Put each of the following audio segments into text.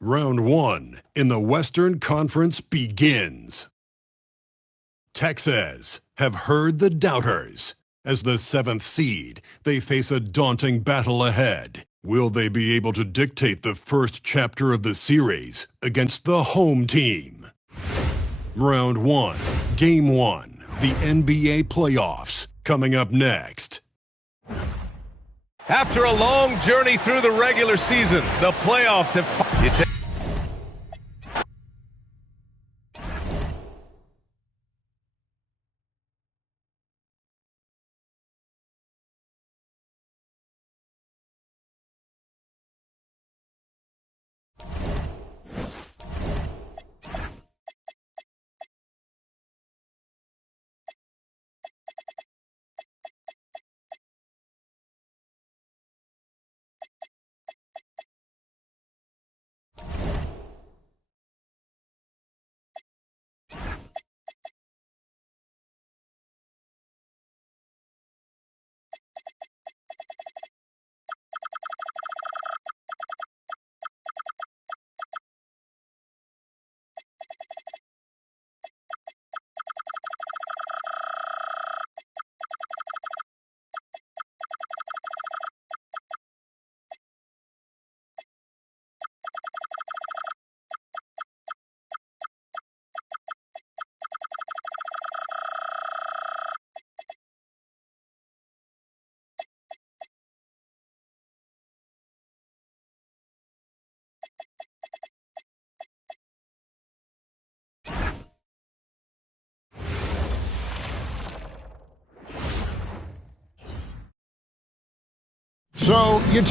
Round 1 in the Western Conference begins. Texas have heard the doubters. As the 7th seed, they face a daunting battle ahead. Will they be able to dictate the first chapter of the series against the home team? Round 1, Game 1, the NBA playoffs, coming up next. After a long journey through the regular season, the playoffs have... So you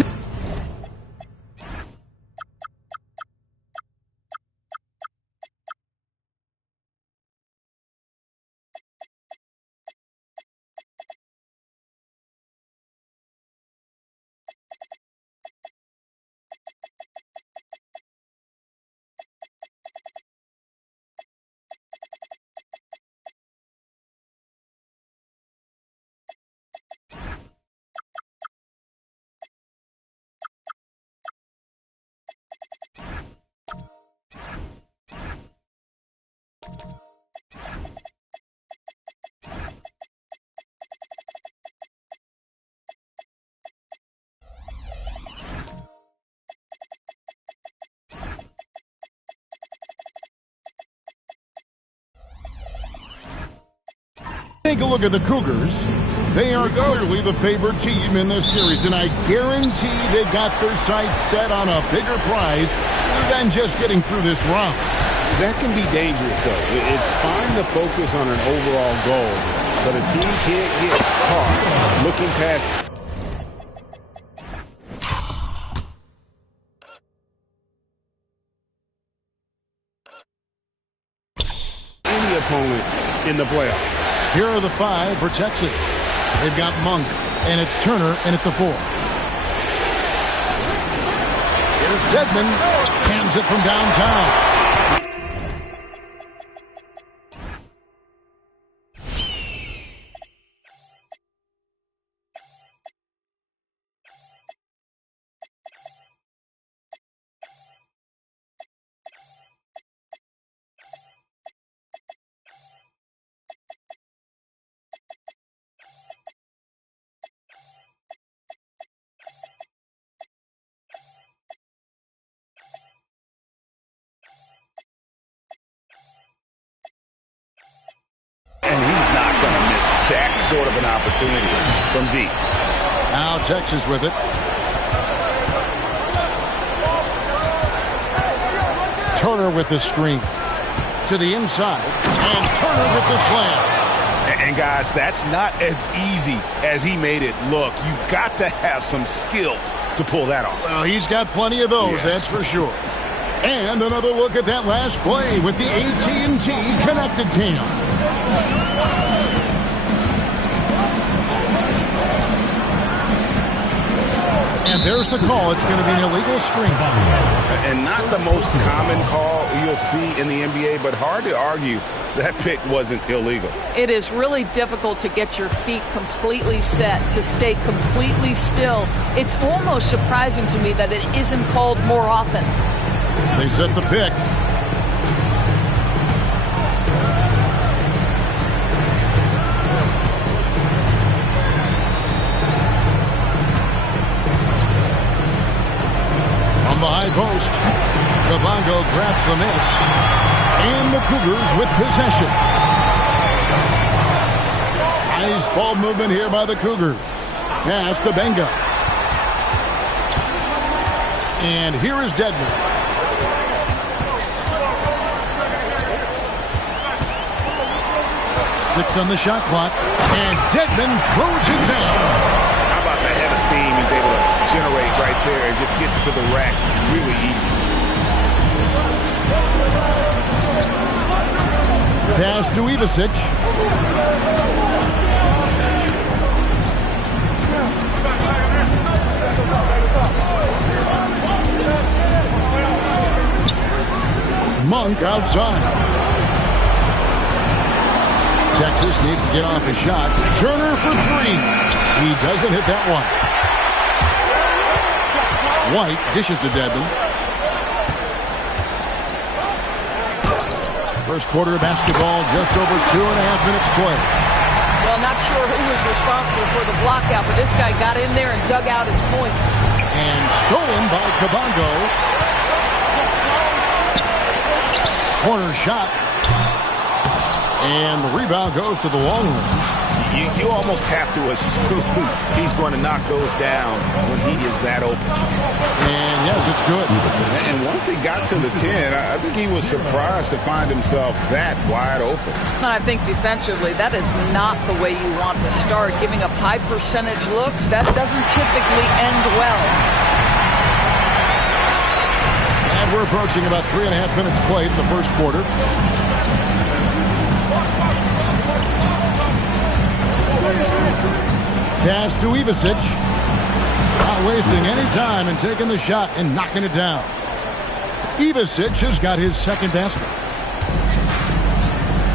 take a look at the Cougars. They are clearly the favored team in this series, and I guarantee they got their sights set on a bigger prize than just getting through this round. That can be dangerous, though. It's fine to focus on an overall goal, but a team can't get caught looking past any opponent in the playoffs. Here are the 5 for Texas. They've got Monk, and it's Turner in at the 4. Here's Dedmon. Hands it from downtown. That sort of an opportunity from deep. Now Texas with it. Turner with the screen. To the inside. And Turner with the slam. And guys, that's not as easy as he made it look. You've got to have some skills to pull that off. Well, he's got plenty of those, yes. That's for sure. And another look at that last play with the AT&T connected cam. And there's the call. It's going to be an illegal screen. And not the most common call you'll see in the NBA, but hard to argue that pick wasn't illegal. It is really difficult to get your feet completely set, to stay completely still. It's almost surprising to me that it isn't called more often. They set the pick. From the high post, Kabongo grabs the miss. And the Cougars with possession. Nice ball movement here by the Cougars. Pass to Benga. And here is Dedman. Six on the shot clock. And Dedman throws it down. How about the head of steam he's able to generate right there and just gets to the rack really easy. Pass to Ivasic. Monk outside. Texas needs to get off a shot. Turner for three. He doesn't hit that one. White dishes to Dedman. First quarter of basketball, just over 2.5 minutes played. Well, not sure who was responsible for the block out, but this guy got in there and dug out his points. And stolen by Kabongo. Corner shot. And the rebound goes to the Longhorns. You almost have to assume he's going to knock those down when he is that open. And yes, it's good. And once he got to the 10, I think he was surprised to find himself that wide open. And I think defensively, that is not the way you want to start. Giving up high percentage looks, that doesn't typically end well. And we're approaching about 3.5 minutes played in the first quarter. Pass to Ivasic. Not wasting any time and taking the shot and knocking it down. Ivasic has got his second basket.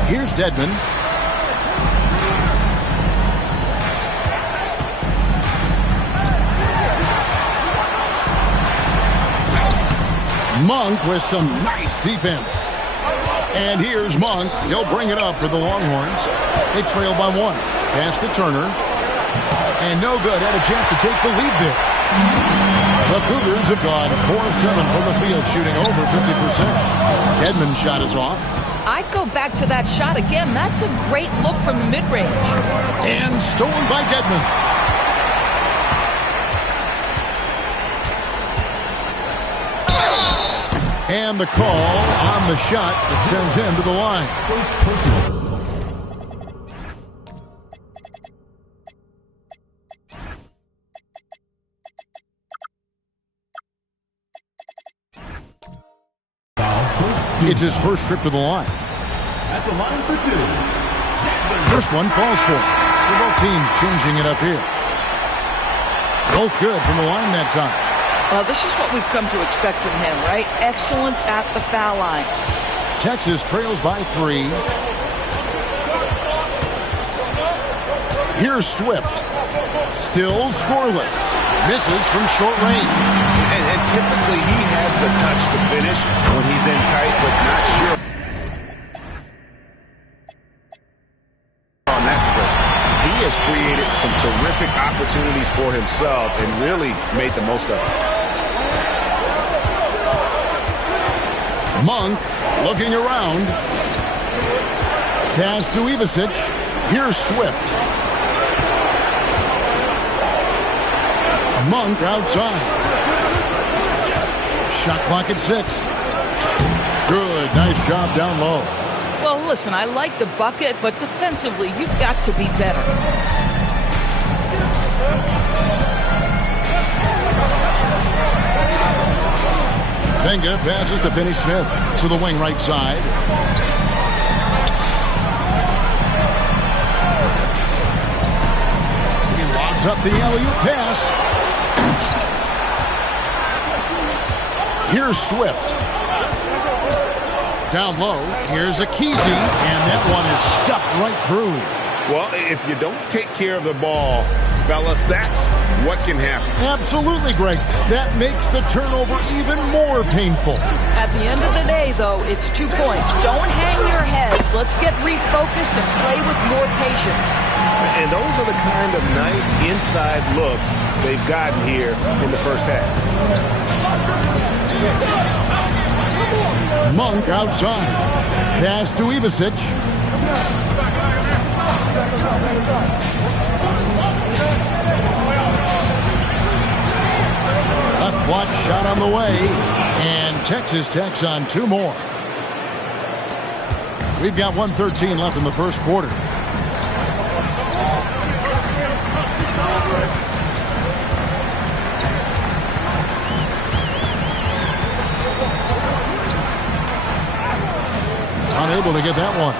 Here's Dedman. Monk with some nice defense. And here's Monk. He'll bring it up for the Longhorns. They trail by one. Pass to Turner. And no good. Had a chance to take the lead there. The Cougars have gone 4 of 7 from the field, shooting over 50%. Dedman's shot is off. I'd go back to that shot again. That's a great look from the mid-range. And stolen by Dedman. And the call on the shot that sends him to the line. It's his first trip to the line. At the line for two. First one falls for him. So both teams changing it up here. Both good from the line that time. Well, this is what we've come to expect from him, right? Excellence at the foul line. Texas trails by 3. Here's Swift. Still scoreless. Misses from short range. And typically he has the touch to finish when he's in tight, but not sure on that possession. He has created some terrific opportunities for himself and really made the most of it. Monk looking around. Pass to Ivasic. Here's Swift. Monk outside. Shot clock at 6. Good. Nice job down low. Well, listen, I like the bucket, but defensively, you've got to be better. Benga passes to Finney Smith to the wing right side. He lobs up the alley-oop pass. Here's Swift. Down low, here's Akizi, and that one is stuffed right through. Well, if you don't take care of the ball, fellas, that's what can happen. Absolutely, Greg. That makes the turnover even more painful. At the end of the day, though, it's 2 points. Don't hang your heads. Let's get refocused and play with more patience. And those are the kind of nice inside looks they've gotten here in the first half. Monk outside. Pass to Ivasic. Left block shot on the way. And Texas tacks on 2 more. We've got 1:13 left in the first quarter. Unable to get that one.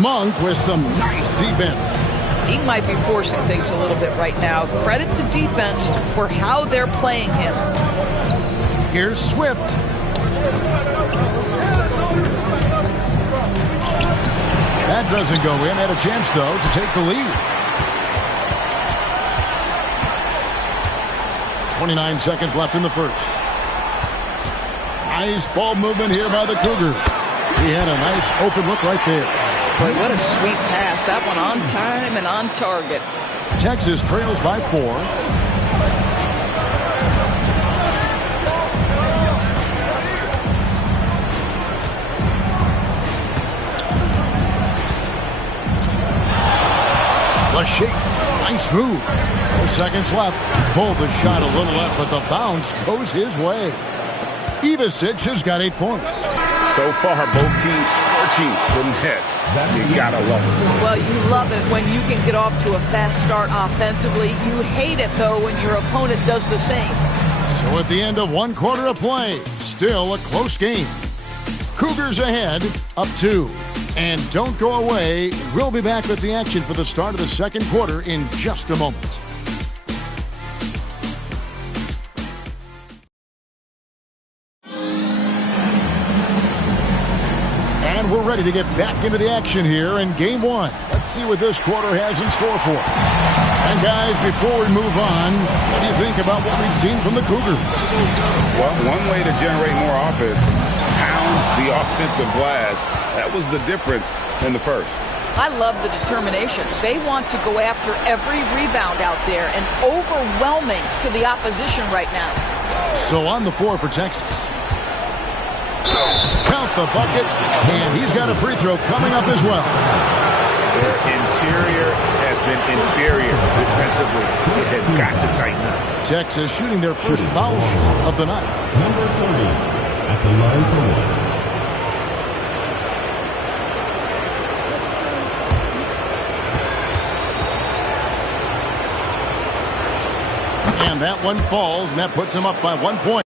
Monk with some nice defense. He might be forcing things a little bit right now. Credit the defense for how they're playing him. Here's Swift. That doesn't go in. Had a chance, though, to take the lead. 29 seconds left in the first. Nice ball movement here by the Cougars. He had a nice open look right there. Boy, what a sweet pass. That one on time and on target. Texas trails by 4. The shape. Nice move. 4 seconds left. Pulled the shot a little left, but the bounce goes his way. Ivasic has got 8 points. So far, both teams scorching the nets. You gotta love it. Well, you love it when you can get off to a fast start offensively. You hate it, though, when your opponent does the same. So at the end of 1 quarter of play, still a close game. Cougars ahead, up 2. And don't go away. We'll be back with the action for the start of the second quarter in just a moment. And we're ready to get back into the action here in Game 1. Let's see what this quarter has in store for us. And guys, before we move on, what do you think about what we've seen from the Cougars? Well, one way to generate more offense, pound the offensive glass. That was the difference in the first. I love the determination. They want to go after every rebound out there and overwhelming to the opposition right now. So on the floor for Texas. Count the bucket, and he's got a free throw coming up as well. Their interior has been inferior defensively. It has got to tighten up. Texas shooting their first foul shot of the night. Number 30 at the line for 1. And that one falls, and that puts him up by 1 point.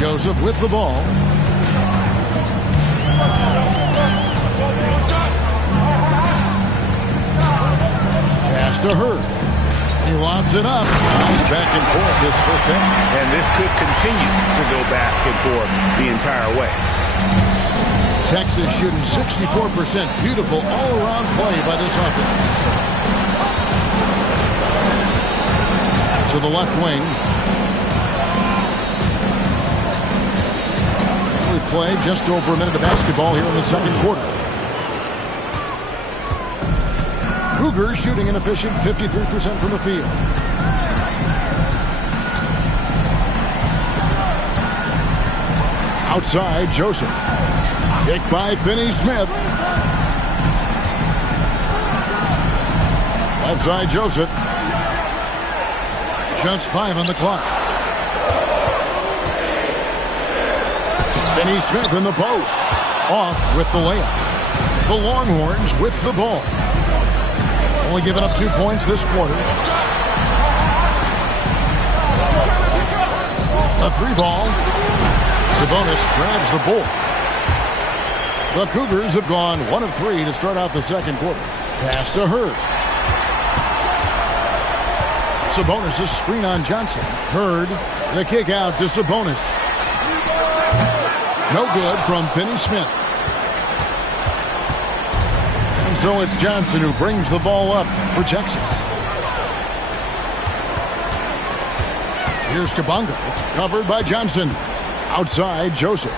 Joseph with the ball. Pass to Hurd. He lobs it up. Nice back and forth this first half. And this could continue to go back and forth the entire way. Texas shooting 64%. Beautiful all-around play by this offense. To the left wing. We play just over a minute of basketball here in the second quarter. Cougars shooting an efficient 53% from the field. Outside, Joseph. Kicked by Finney Smith. Left side, Joseph. Just 5 on the clock. Finney Smith in the post. Off with the layup. The Longhorns with the ball. Only giving up 2 points this quarter. A 3-ball. Sabonis grabs the board. The Cougars have gone 1 of 3 to start out the second quarter. Pass to Hurd. Sabonis' screen on Johnson. Hurd, the kick out to Sabonis. No good from Finney-Smith. And so it's Johnson who brings the ball up for Texas. Here's Kabongo, covered by Johnson. Outside, Joseph.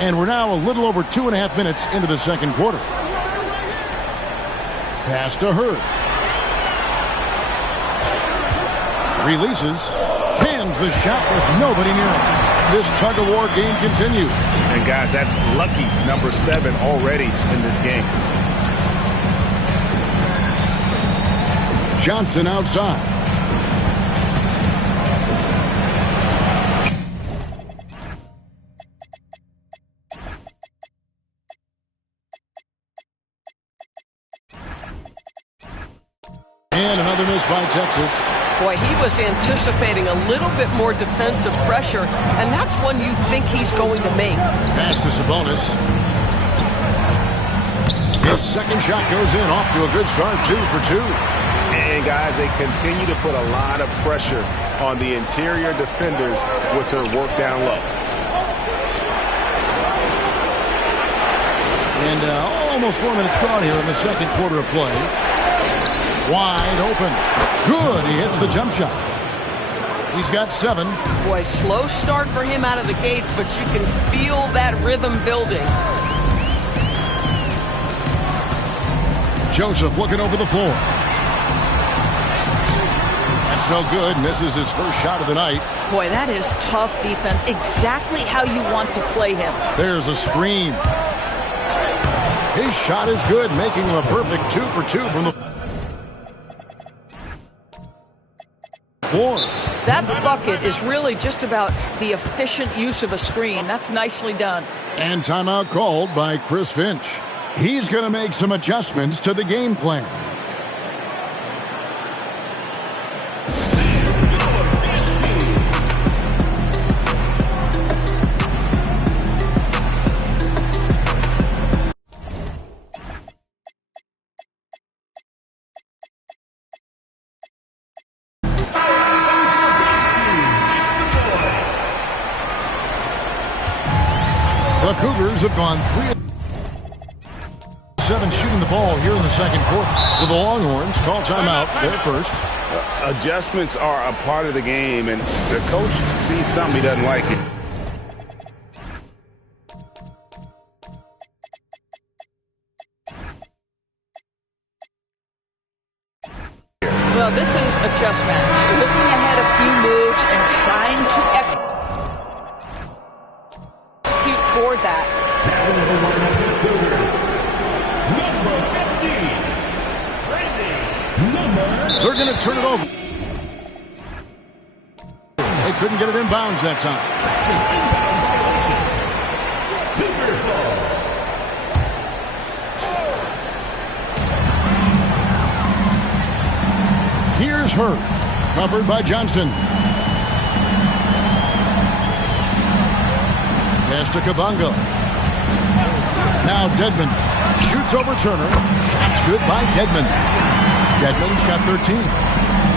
And we're now a little over 2.5 minutes into the second quarter. Pass to Hurd. Releases. Hands the shot with nobody near him. This tug-of-war game continues. And guys, that's lucky number 7 already in this game. Johnson outside. And another miss by Texas. Boy, he was anticipating a little bit more defensive pressure, and that's one you think he's going to make. Pass to Sabonis. His second shot goes in, off to a good start, 2 for 2. And guys, they continue to put a lot of pressure on the interior defenders with their work down low. And almost 4 minutes gone here in the second quarter of play. Wide open. Good. He hits the jump shot. He's got 7. Boy, slow start for him out of the gates, but you can feel that rhythm building. Joseph looking over the floor. That's no good. Misses his first shot of the night. Boy, that is tough defense. Exactly how you want to play him. There's a screen. His shot is good, making him a perfect 2 for 2 from the floor. That bucket is really just about the efficient use of a screen. That's nicely done. And timeout called by Chris Finch. He's going to make some adjustments to the game plan. The Cougars have gone 3 of 7 shooting the ball here in the second quarter. So the Longhorns call timeout. They're first. Adjustments are a part of the game, and the coach sees something he doesn't like it. Well, this is a chess match. Looking ahead a few moves and trying to execute toward that. They're going to turn it over. They couldn't get it in bounds that time. Here's Hurd, covered by Johnson. Pass to Kabongo. Now Dedmon shoots over Turner. Shot's good by Dedmon. Dedmon's got 13.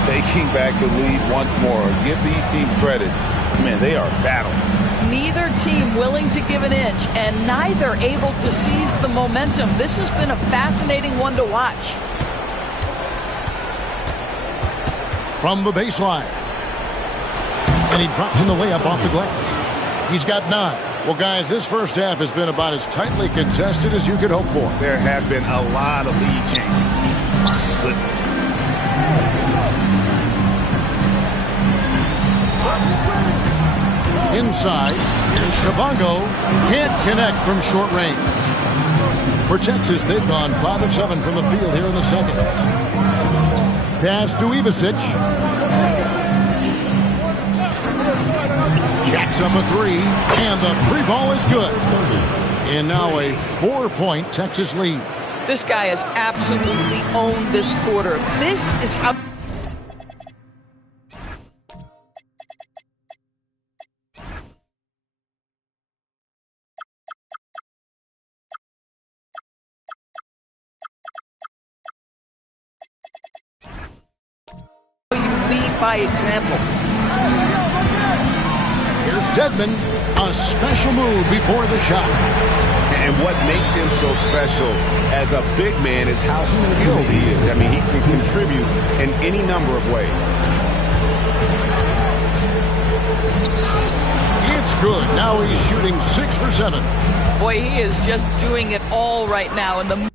Taking back the lead once more. Give these teams credit. Man, they are battling. Neither team willing to give an inch and neither able to seize the momentum. This has been a fascinating one to watch. From the baseline. And he drops in the way up off the glass. He's got 9. Well, guys, this first half has been about as tightly contested as you could hope for. There have been a lot of lead changes. My goodness. Inside, here's Kabongo. Can't connect from short range. For Texas, they've gone 5 of 7 from the field here in the second. Pass to Ivasic. Jacks up a 3, and the 3 ball is good. And now a 4-point Texas lead. This guy has absolutely owned this quarter. This is how by example. Here's Dedmon, a special move before the shot. And what makes him so special as a big man is how skilled he is. I mean, he can contribute in any number of ways. It's good. Now he's shooting 6 for 7. Boy, he is just doing it all right now. And the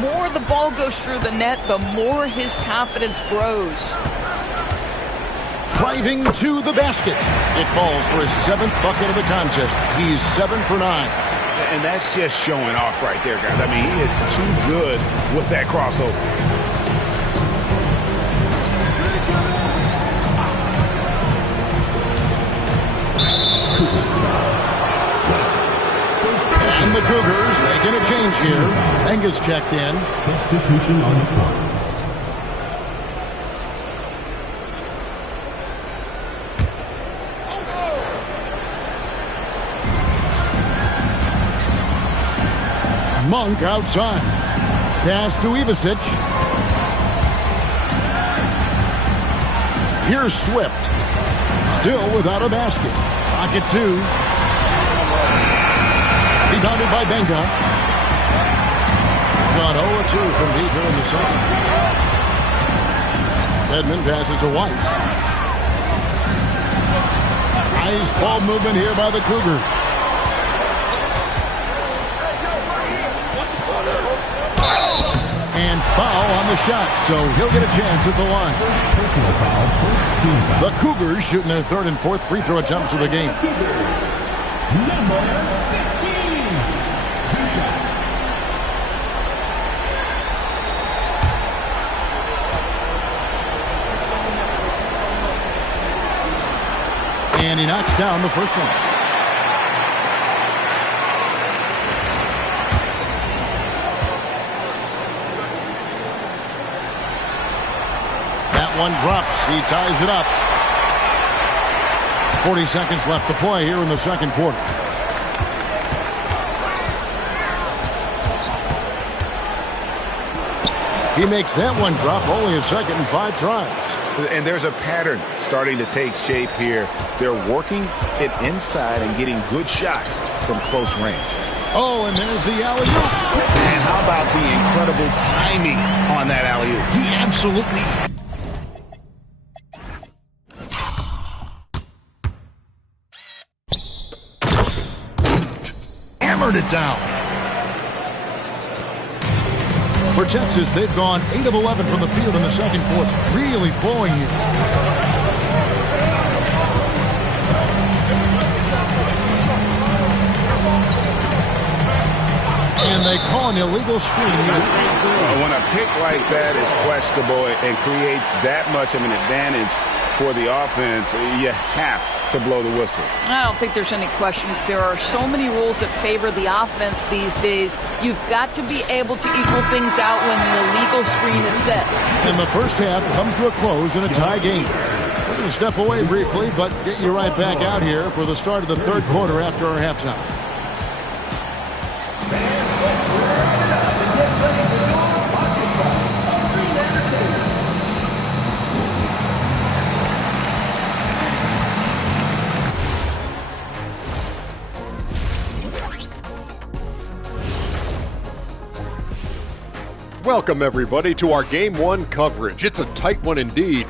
more the ball goes through the net, the more his confidence grows. Driving to the basket. It falls for his 7th bucket of the contest. He's 7 for 9. And that's just showing off right there, guys. I mean, he is too good with that crossover. And the Cougars making a change here. Angus checked in. Substitution on the court. Monk outside. Pass to Ivasic. Here's Swift. Still without a basket. Pocket 2. Rebounded by Benga. Got 0-2 from deep here in the second. Edmond passes to White. Nice ball movement here by the Cougars. And foul on the shot, so he'll get a chance at the line. Personal foul, first team foul. The Cougars shooting their 3rd and 4th free throw attempts of the game. Number 15. 2 shots. And he knocks down the first one. That one drops. He ties it up. 40 seconds left to play here in the second quarter. He makes that one drop, only a second and 5 tries. And there's a pattern starting to take shape here. They're working it inside and getting good shots from close range. Oh, and there's the alley-oop. And how about the incredible timing on that alley-oop? He absolutely... hammered it down. For Texas, they've gone 8 of 11 from the field in the second quarter. Really flowing here. And they call an illegal screen here. When a pick like that is questionable and creates that much of an advantage for the offense, you have to blow the whistle. I don't think there's any question. There are so many rules that favor the offense these days. You've got to be able to equal things out when the illegal screen is set. And the first half comes to a close in a tie game. We're going to step away briefly, but get you right back out here for the start of the third quarter after our halftime. Welcome, everybody, to our Game 1 coverage. It's a tight one indeed.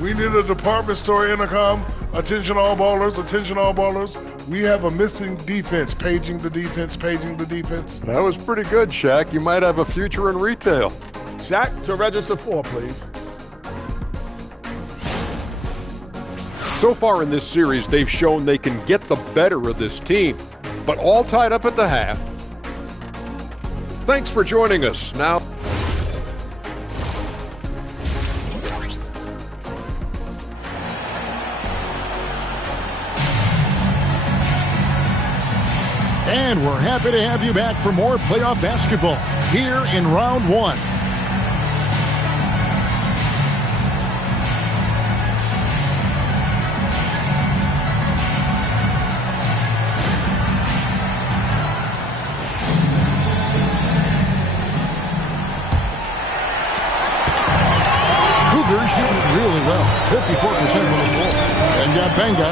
We need a department store intercom. Attention all ballers, attention all ballers. We have a missing defense. Paging the defense, paging the defense. That was pretty good, Shaq. You might have a future in retail. Shaq, to register 4, please. So far in this series, they've shown they can get the better of this team, but all tied up at the half. Thanks for joining us. Now, and we're happy to have you back for more playoff basketball here in round 1. Cougars shooting really well, 54% from the floor. And Benga.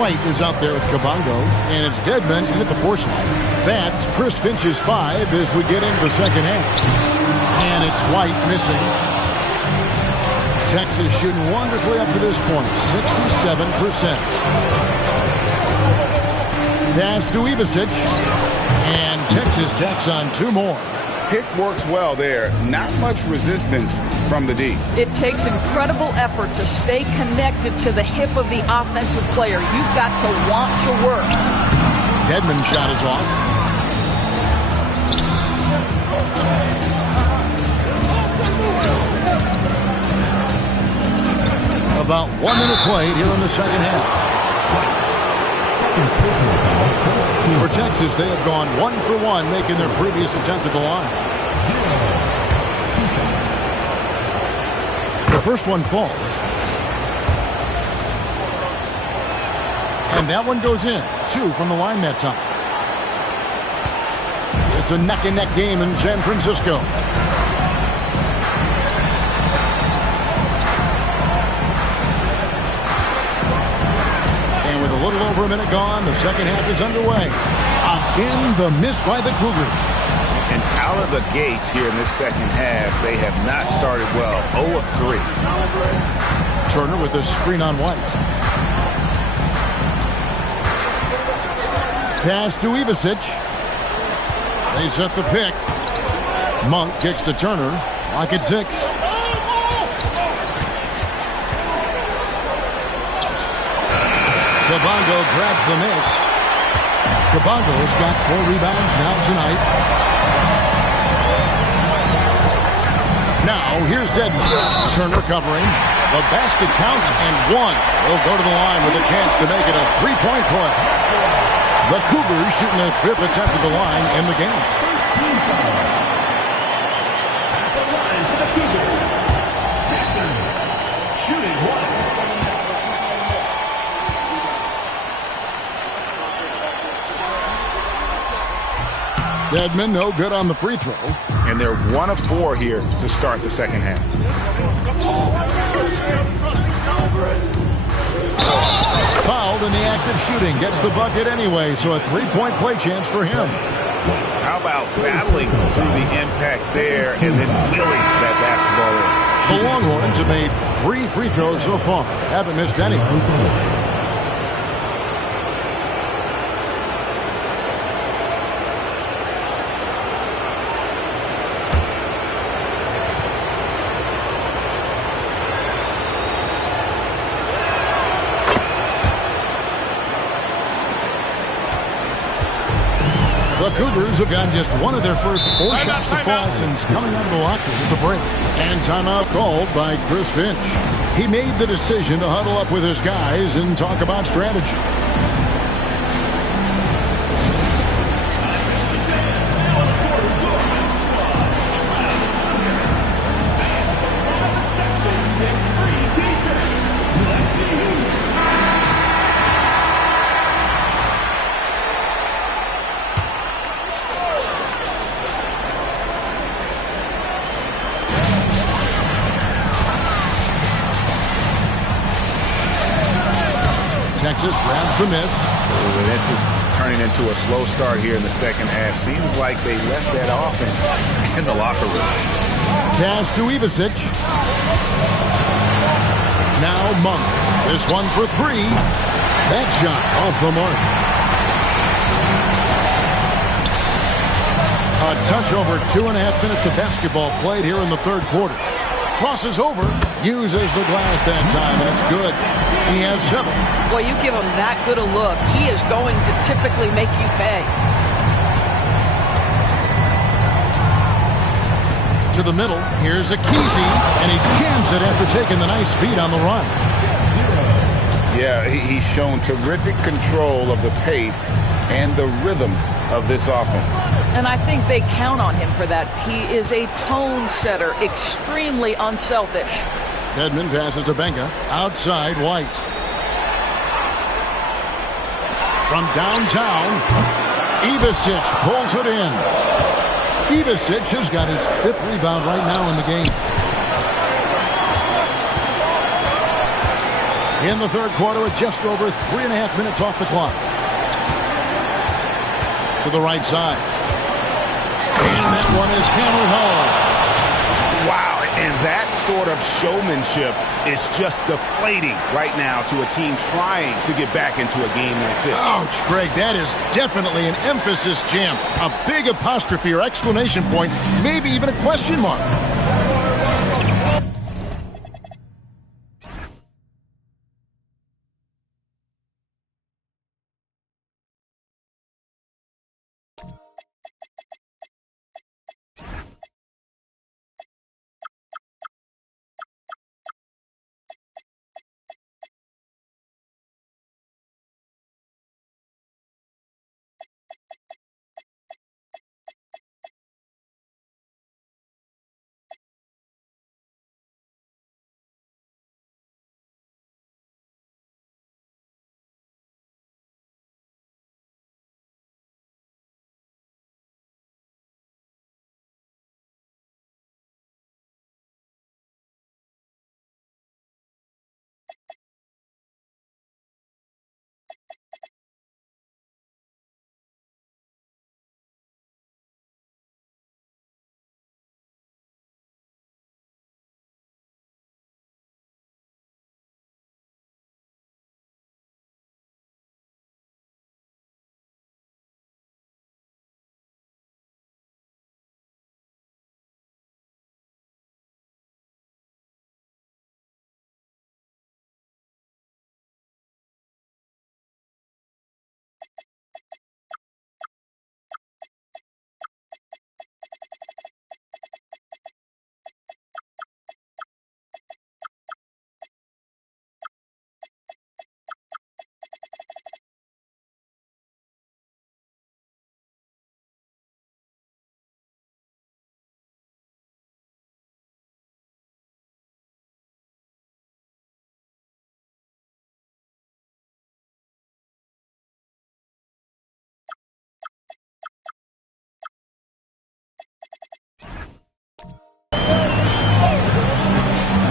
White is out there with Kabongo, and it's Deadman in at the force line. That's Chris Finch's 5 as we get into the second half. And it's White missing. Texas shooting wonderfully up to this point, 67%. Pass to Ivasic, and Texas jacks on 2 more. Pick works well there. Not much resistance from the D. It takes incredible effort to stay connected to the hip of the offensive player. You've got to want to work. Deadman's shot is off. About 1 minute played here in the second half. For Texas, they have gone 1 for 1, making their previous attempt at the line. The first one falls. And that one goes in. 2 from the line that time. It's a neck-and-neck game in San Francisco. A little over a minute gone. The second half is underway. Again, the miss by the Cougars. And out of the gates here in this second half, they have not started well. 0 of 3. Turner with a screen on White. Pass to Ivasic. They set the pick. Monk kicks to Turner. Lock at 6. Kabongo grabs the miss. Kabongo's got 4 rebounds now tonight. Now, here's Deadman. Turner covering. The basket counts and 1. They'll go to the line with a chance to make it a 3-point play. The Cougars shooting their 5th attempt at the line in the game. Deadman no good on the free throw. And they're 1 of 4 here to start the second half. Fouled in the act of shooting. Gets the bucket anyway, so a 3-point play chance for him. How about battling through the impact there and then wheeling that basketball in? The Longhorns have made 3 free throws so far. Haven't missed any. The Cougars have gotten just 1 of their first 4 shots to fall since coming out of the locker room at the break. And timeout called by Chris Finch. He made the decision to huddle up with his guys and talk about strategy. Texas grabs the miss. This is turning into a slow start here in the second half. Seems like they left that offense in the locker room. Pass to Ivasic. Now Monk. This one for three. That shot off the mark. A touch over 2.5 minutes of basketball played here in the third quarter. Crosses over, uses the glass that time, and it's good. He has 7. Boy, you give him that good a look, he is going to typically make you pay. To the middle, here's Akizi, and he jams it after taking the nice feed on the run. Yeah, he's shown terrific control of the pace and the rhythm of this offense. And I think they count on him for that. He is a tone setter, extremely unselfish. Edmond passes to Benga. Outside, White. From downtown, Ivasic pulls it in. Ivasic has got his 5th rebound right now in the game. In the third quarter with just over 3.5 minutes off the clock. To the right side. And that one is hammered home. Wow, and that sort of showmanship is just deflating right now to a team trying to get back into a game like this. Ouch, Greg, that is definitely an emphasis jam. A big apostrophe or exclamation point, maybe even a question mark.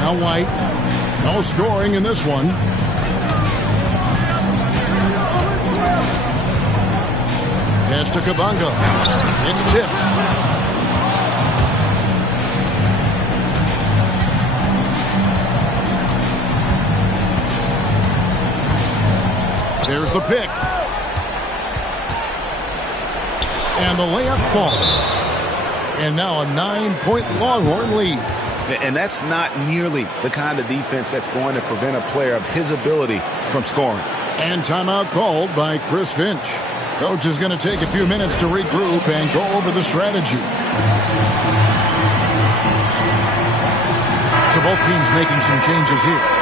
Now White. No scoring in this one. Pass to Kabanga. It's tipped. There's the pick. And the layup falls. And now a 9-point Longhorn lead. And that's not nearly the kind of defense that's going to prevent a player of his ability from scoring. And timeout called by Chris Finch. Coach is going to take a few minutes to regroup and go over the strategy. So both teams making some changes here.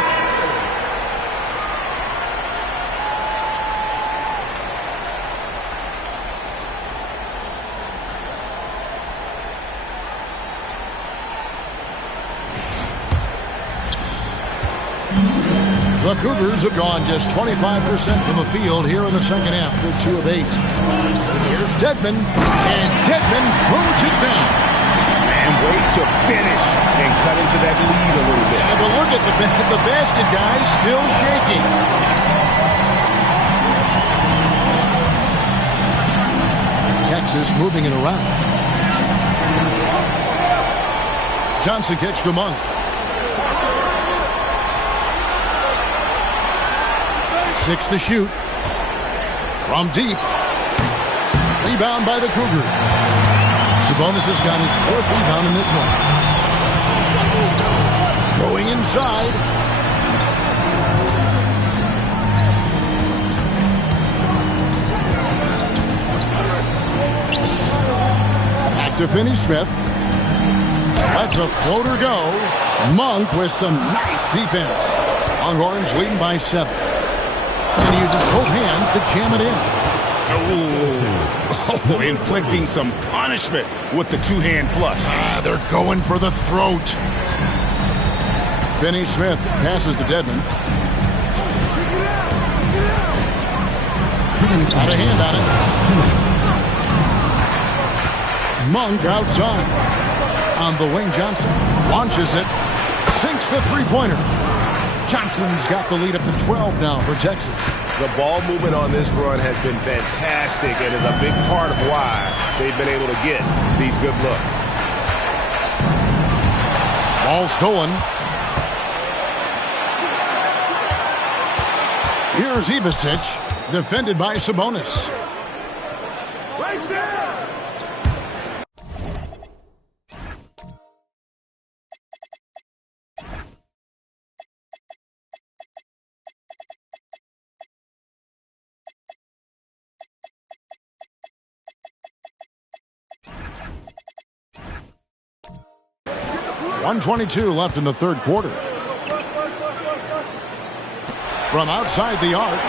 The Cougars have gone just 25% from the field here in the second half. They're 2 of 8. Here's Dedman, and Dedman throws it down. And wait to finish and cut into that lead a little bit. Yeah, but look at the basket, guys, still shaking. Texas moving it around. Johnson kicks to Monk. 6 to shoot. From deep. Rebound by the Cougars. Sabonis has got his 4th rebound in this one. Going inside. Back to Finney-Smith. Lets a floater go. Monk with some nice defense. Longhorns leading by 7. And he uses both hands to jam it in. Oh, inflicting some punishment with the two-hand flush. They're going for the throat. Finney-Smith passes to Dedmon. Got a hand on it. Monk outside. On the wing, Johnson launches it. Sinks the three-pointer. Johnson's got the lead up to 12 now for Texas. The ball movement on this run has been fantastic and is a big part of why they've been able to get these good looks. Ball stolen. Here's Ivicic, defended by Sabonis. Right there. .122 left in the third quarter. From outside the arc,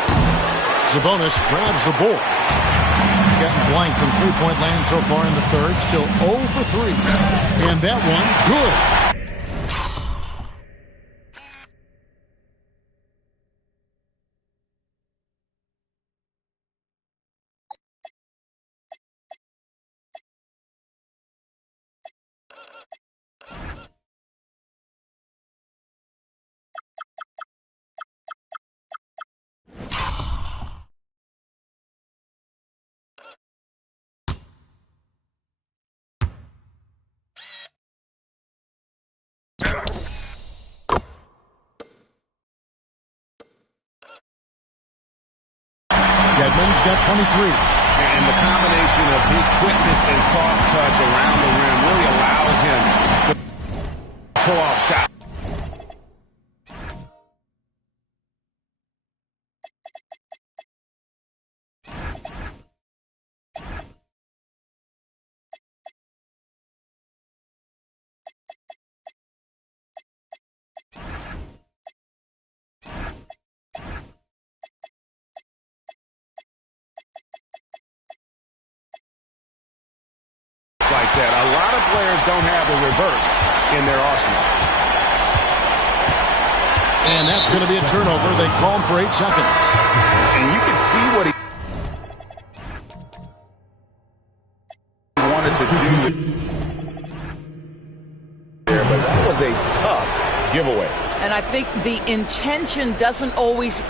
Sabonis grabs the board. Getting blank from three-point land so far in the third. Still 0 for 3. And that one, good. Dedmon's got 23. And the combination of his quickness and soft touch around the rim really allows him to pull off shots. Like that. A lot of players don't have the reverse in their arsenal. And that's going to be a turnover. They call him for 8 seconds. And you can see what he wanted to do there, but that was a tough giveaway. And I think the intention doesn't always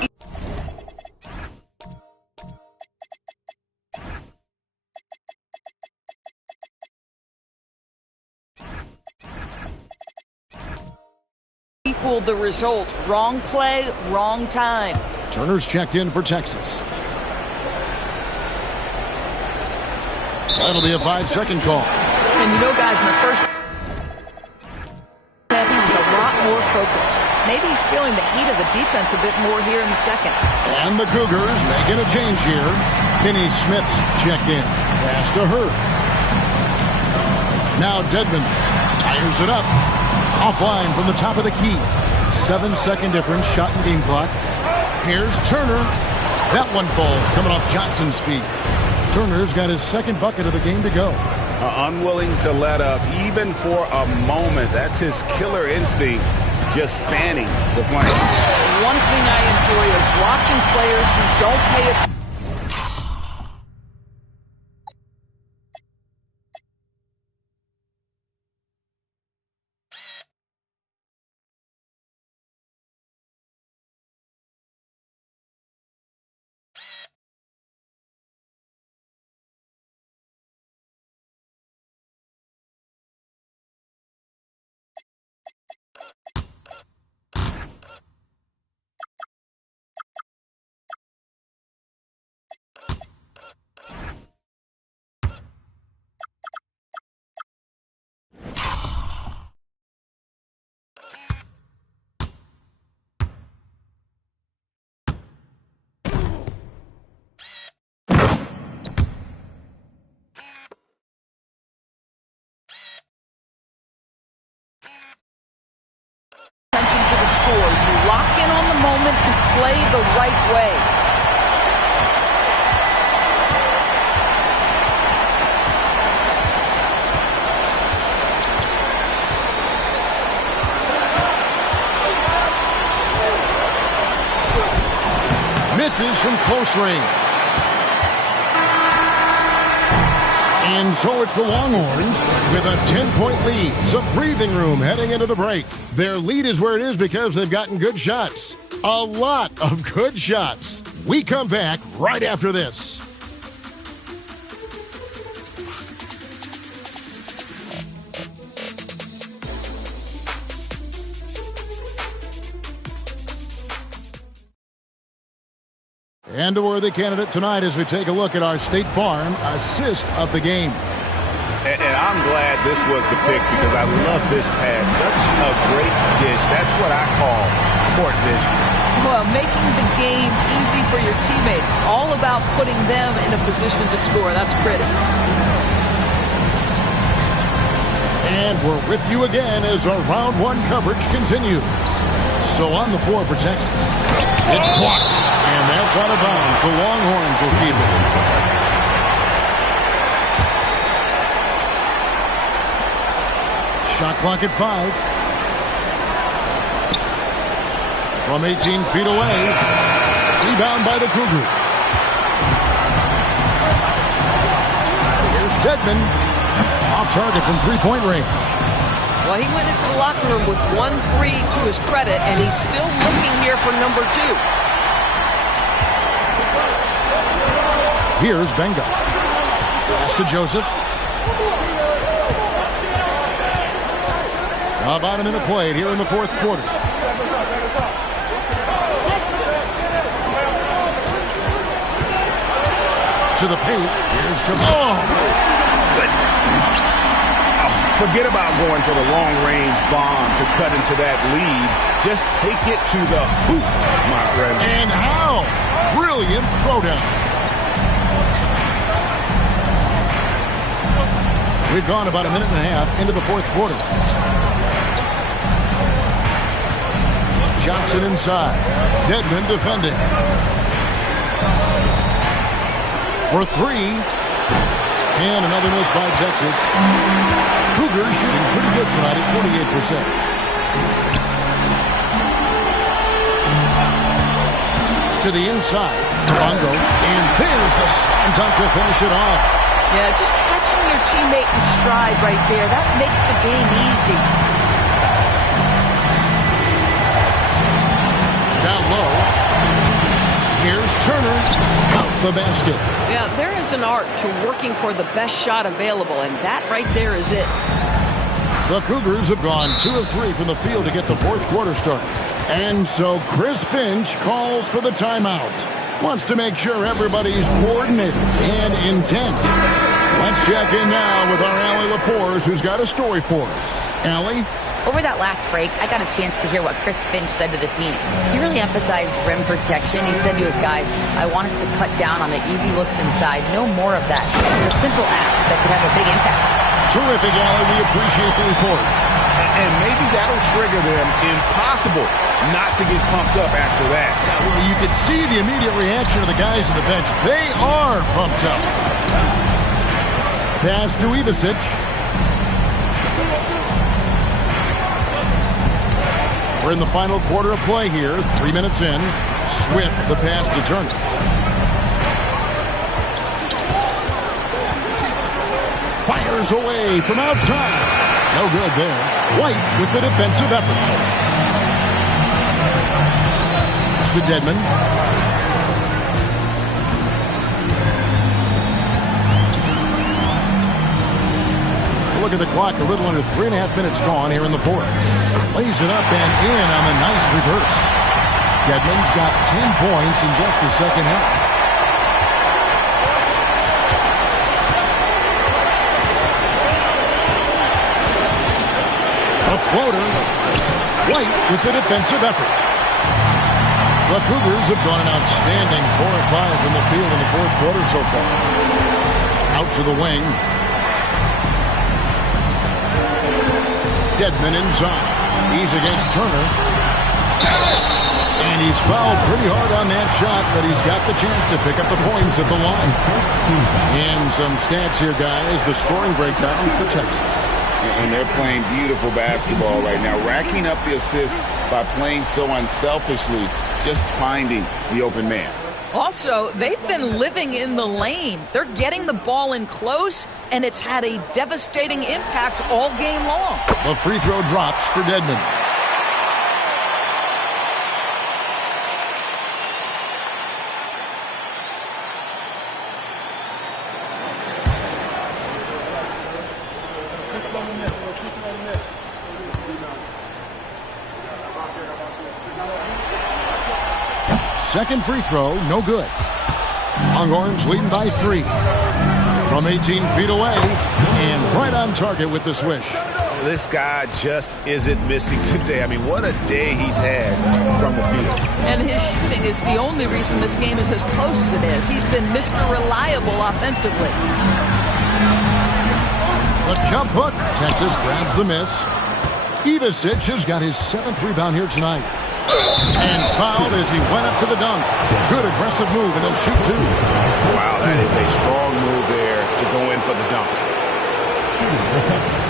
equal the result. Wrong play, wrong time. Turner's checked in for Texas. That'll be a 5-second call. And you know, guys, in the first half, he was a lot more focused. Maybe he's feeling the heat of the defense a bit more here in the second. And the Cougars making a change here. Finney-Smith's checked in. Pass to Hurd. Now Dedmon tires it up. Offline from the top of the key. 7-second difference, shot and game clock. Here's Turner. That one falls, coming off Johnson's feet. Turner's got his second bucket of the game to go. Unwilling to let up, even for a moment. That's his killer instinct, just fanning the flame. One thing I enjoy is watching players who don't pay attention. moment and play the right way. Misses from close range. And so it's the Longhorns with a 10-point lead. Some breathing room heading into the break. Their lead is where it is because they've gotten good shots. A lot of good shots. We come back right after this. And a worthy candidate tonight as we take a look at our State Farm assist of the game. And I'm glad this was the pick because I love this pass. Such a great dish. That's what I call court vision. Well, making the game easy for your teammates. All about putting them in a position to score. That's pretty. And we're with you again as our round one coverage continues. So on the floor for Texas. It's blocked. And that's out of bounds. The Longhorns will keep it. Shot clock at 5. From 18 feet away. Rebound by the Cougars. Here's Dedmon. Off target from three-point range. Well, he went into the locker room with 1-3 to his credit, and he's still looking here for number 2. Here's Benga. Pass to Joseph. About a minute played here in the fourth quarter. To the paint. Here's Cabral. Forget about going for the long-range bomb to cut into that lead. Just take it to the hoop, my friend. And how? Brilliant throwdown. We've gone about a minute and a half into the fourth quarter. Johnson inside. Dedmon defending. For 3. And another miss by Texas. Cougars shooting pretty good tonight at 48%. To the inside. Bongo. And there's the slam dunk to finish it off. Yeah, just catching your teammate in stride right there. That makes the game easy. Down low. Here's Turner. Count the basket. Yeah, there is an art to working for the best shot available, and that right there is it. The Cougars have gone 2 of 3 from the field to get the fourth quarter started. And so Chris Finch calls for the timeout. Wants to make sure everybody's coordinated and intent. Let's check in now with our Allie LaForce, who's got a story for us. Allie? Over that last break, I got a chance to hear what Chris Finch said to the team. He really emphasized rim protection. He said to his guys, I want us to cut down on the easy looks inside. No more of that. It's a simple ask that could have a big impact. Terrific, Allie. We appreciate the report. And maybe that'll trigger them. Impossible not to get pumped up after that. Yeah, well, you can see the immediate reaction of the guys on the bench. They are pumped up. Pass to Ivasic. We're in the final quarter of play here. 3 minutes in. Swift, the pass to Turner. Fires away from outside. No good there. White with the defensive effort. It's to Dedmon. Look at the clock. A little under 3.5 minutes gone here in the fourth. Lays it up and in on the nice reverse. Dedmon's got 10 points in just the second half. A floater. White with the defensive effort. The Cougars have gone an outstanding 4 of 5 from the field in the fourth quarter so far. Out to the wing. Dedmon inside. He's against Turner. And he's fouled pretty hard on that shot, but he's got the chance to pick up the points at the line. And some stats here, guys. The scoring breakdown for Texas. And they're playing beautiful basketball right now, racking up the assists by playing so unselfishly, just finding the open man. Also, they've been living in the lane. They're getting the ball in close, and it's had a devastating impact all game long. The free throw drops for Dedmon. Second free throw, no good. Longhorns leading by 3. From 18 feet away, and right on target with the swish. This guy just isn't missing today. I mean, what a day he's had from the field. And his shooting is the only reason this game is as close as it is. He's been Mr. Reliable offensively. The jump hook. Texas grabs the miss. Ivasic has got his 7th rebound here tonight. And fouled as he went up to the dunk. Good aggressive move, and he'll shoot 2. Wow, that is a strong move there to go in for the dunk. Shooting for Texas.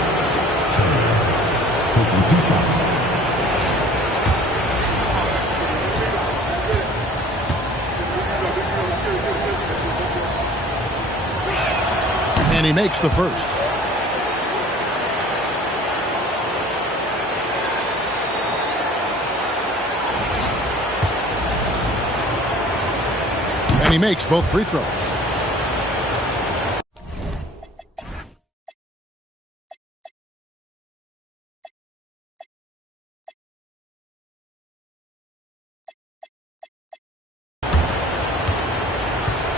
Taking 2 shots. And he makes the first. And he makes both free throws.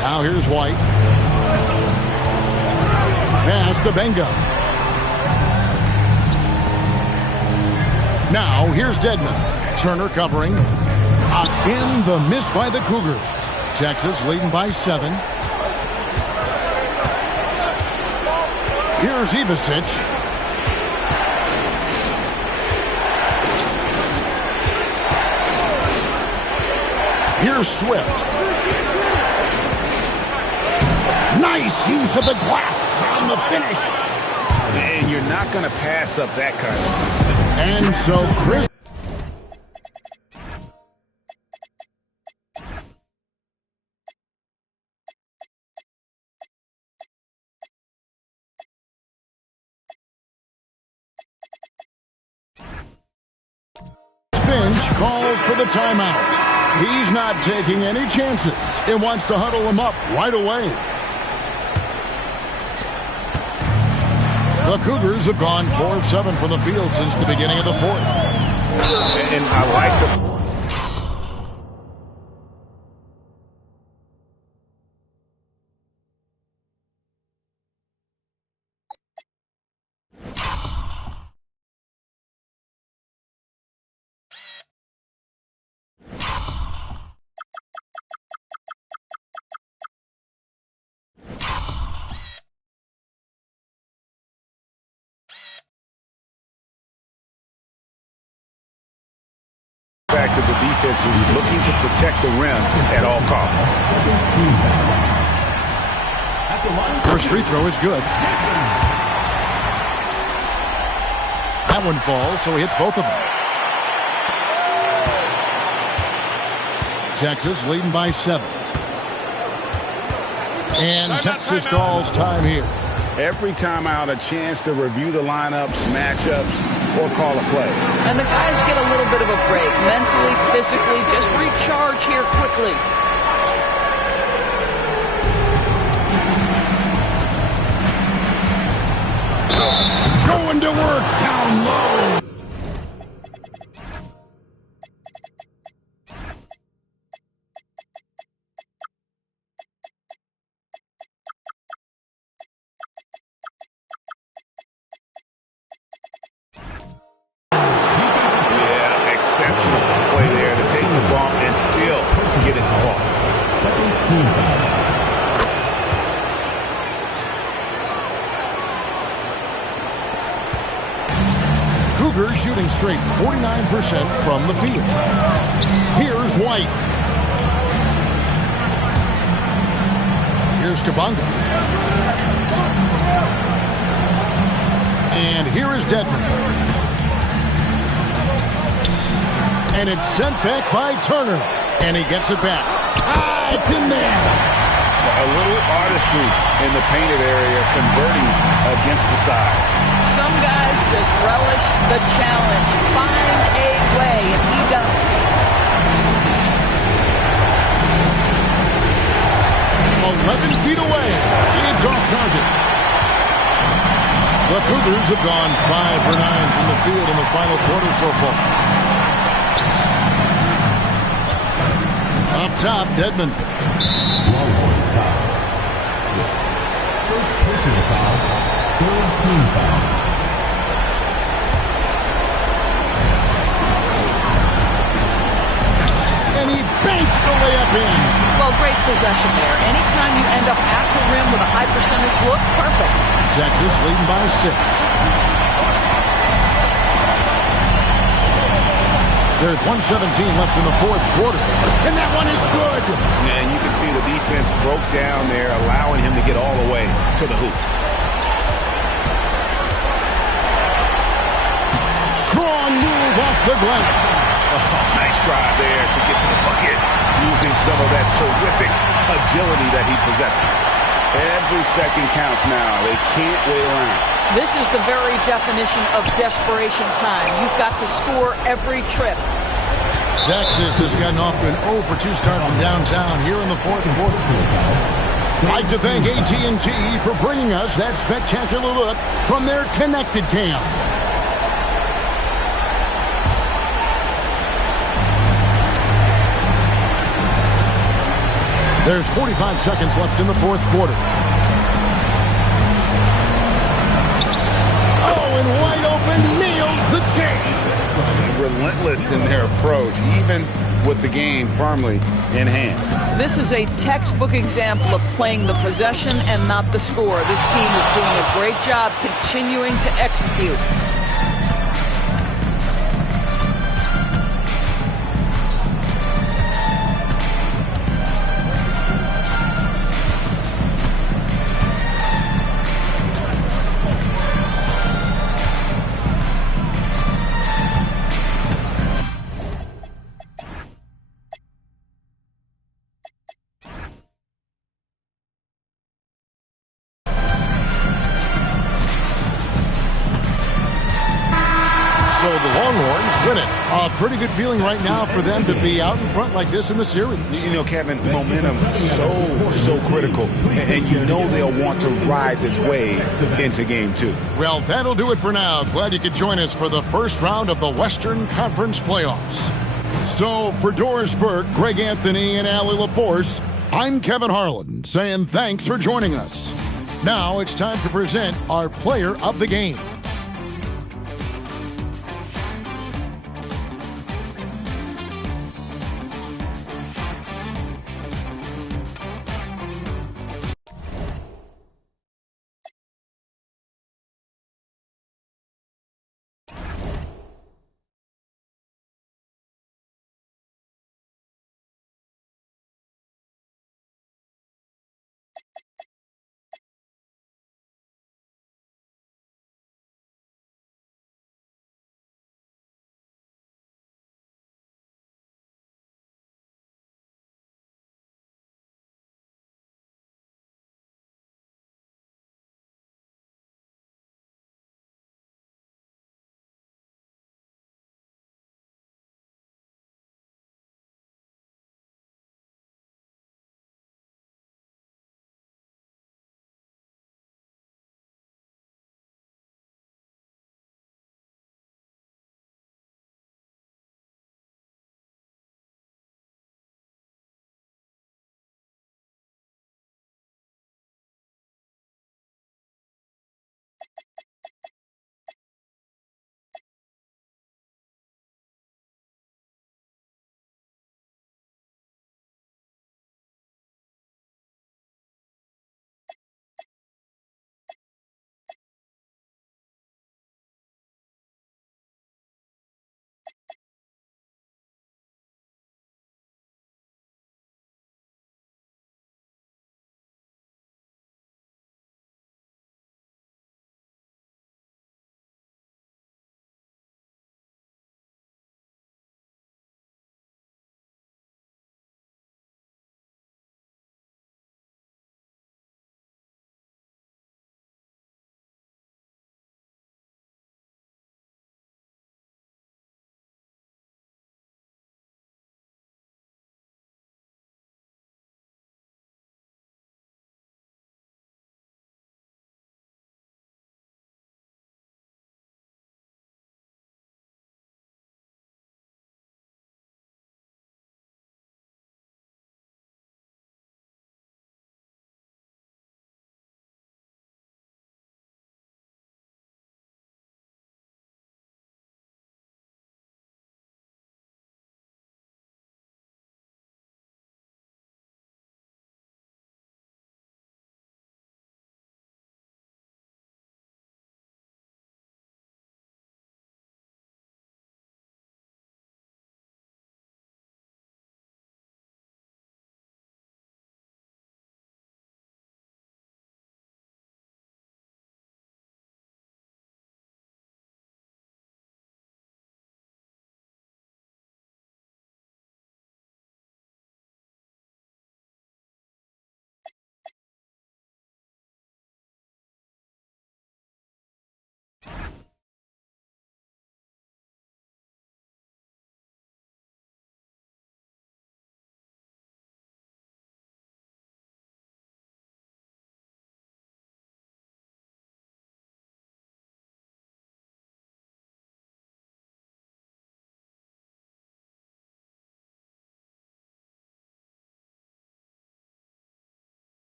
Now here's White. Pass to Benga. Now here's Dedmon. Turner covering. Again, the miss by the Cougars. Texas leading by 7. Here's Ivasic. Here's Swift. Nice use of the glass on the finish. And you're not going to pass up that kind of. And so Chris. Finch calls for the timeout. He's not taking any chances. He wants to huddle them up right away. The Cougars have gone 4 of 7 from the field since the beginning of the 4th. And I like the... fact that the defense is looking to protect the rim at all costs. First free throw is good. That one falls, so he hits both of them. Texas leading by 7. And Texas calls time here. Every timeout, a chance to review the lineups, matchups, or call a play. And the guys get a little bit of a break, mentally, physically, just recharge here quickly. Going to work down low. Exceptional play there to take the bump and still get it to fall. Cougars shooting straight 49% from the field. Here's White. Here's Kabunga. And here is Dedmon. And it's sent back by Turner. And he gets it back. It's in there. A little artistry in the painted area, converting against the sides. Some guys just relish the challenge. Find a way, and he does. 11 feet away. It's off target. The Cougars have gone 5 for 9 from the field in the final quarter so far. Up top, Dedmon. Longhorns foul. 6. First personal foul. Third team foul. And he banks the layup in. Well, great possession there. Anytime you end up at the rim with a high percentage look, perfect. Texas leading by 6. There's 1:17 left in the fourth quarter. And that one is good. And you can see the defense broke down there, allowing him to get all the way to the hoop. Strong move off the glass. Oh, nice drive there to get to the bucket, using some of that terrific agility that he possesses. Every second counts now. They can't wait around. This is the very definition of desperation time. You've got to score every trip. Texas has gotten off to an 0 for 2 start from downtown here in the fourth quarter. I'd like to thank AT&T for bringing us that spectacular look from their connected cam. There's 45 seconds left in the fourth quarter. Oh, and wide open, nails the chase. Relentless in their approach, even with the game firmly in hand. This is a textbook example of playing the possession and not the score. This team is doing a great job continuing to execute. So the Longhorns win it. A pretty good feeling right now for them to be out in front like this in the series. You know, Kevin, momentum so critical. And you know they'll want to ride this wave into game 2. Well, that'll do it for now. Glad you could join us for the first round of the Western Conference playoffs. So for Doris Burke, Greg Anthony, and Allie LaForce, I'm Kevin Harlan saying thanks for joining us. Now it's time to present our player of the game.